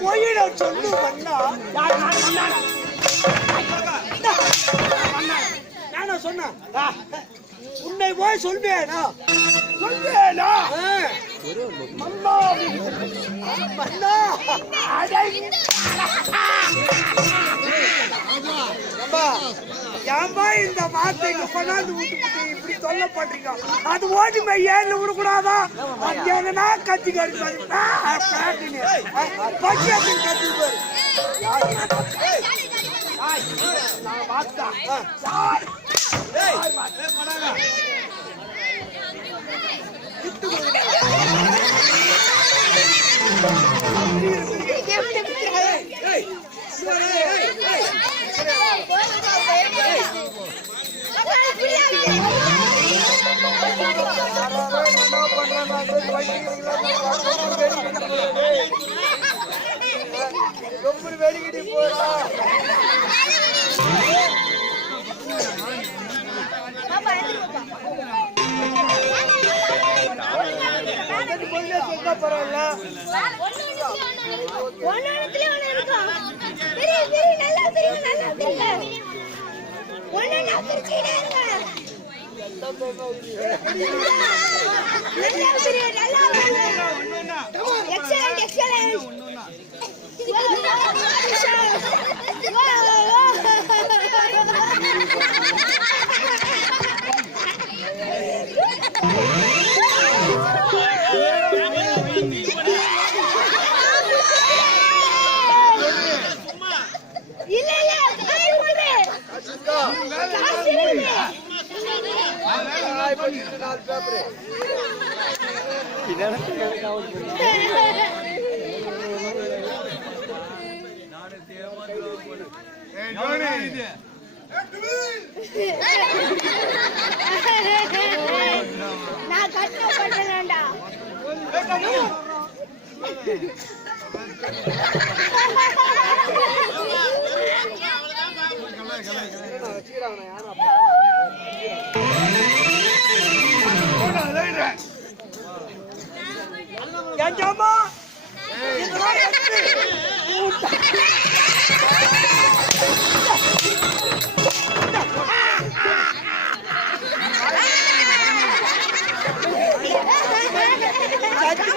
போயிட சொல்லு நானா சொன்ன உன்னை போய் சொல்வேனா சொல்வேனா ஏன்பா இந்த வார்த்தைக்கு கொண்டாந்து விட்டு இப்படி சொல்லப்படுறீங்க அது ஓடிமை ஏன்னு விடக்கூடாதா எங்கன்னா கத்தி கடிச்சு பக்கியத்தின் கத்தி நான் பார்த்தா ரொம்ப வெடிக்கிட்டு போறா பரவாயில்ல நான் கஷ்டப்பட்டேன்டா ஏஜாமா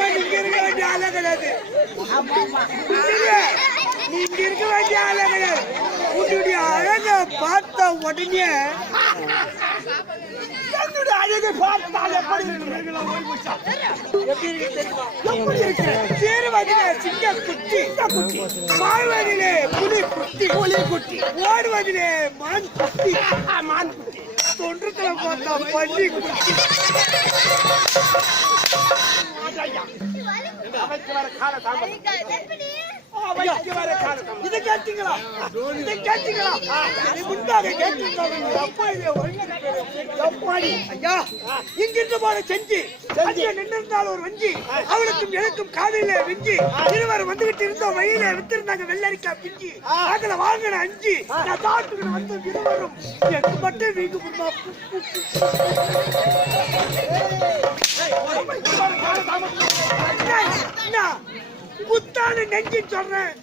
நீங்க இருக்க வேண்டிய ஆளே கிடையாது நீங்க இருக்க வேண்டிய ஆளே கிடையாது உன்னுடைய அழக பார்த்த உடனே அழகை பார்த்தால் எப்படி சேருவதிலே சிங்க குட்டி வாழ்வதிலே புலி குட்டி ஓடுவதிலே மான் குட்டி தொன்றுக்களை பார்த்தா பள்ளி குட்டி இதை கேட்டீங்களா முன்பாக இங்கிருந்து போல செஞ்சு நின்றிருந்தால் ஒரு வஞ்சி அவளுக்கும் எனக்கும் காதலில விஞ்சி இருவர் வந்துகிட்டு இருந்தோம் வழியில வித்திருந்தாங்க வெள்ளரிக்கா பிஞ்சி அதுல வாங்கின அஞ்சு நான் தாட்டுக்கு வந்து இருவரும் எனக்கு மட்டும் வீட்டு புத்தானு நெஞ்சு சொல்றேன்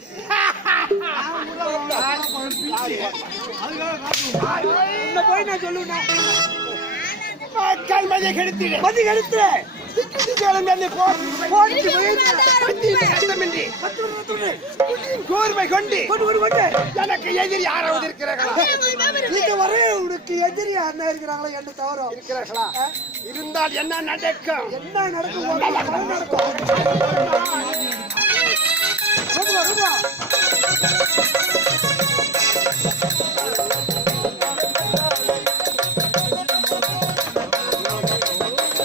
போய் நான் சொல்லுவேன் மதி கெடுத்து கூர்மை கொண்டு எனக்கு எதிரி யாராவது இருக்கிறார்களா இதுவரை உனக்கு எதிரி யாருன்னா இருக்கிறாங்களா என்று தவறோ இருக்கிறார்களா இருந்தால் என்ன நடக்கும் நடக்கும்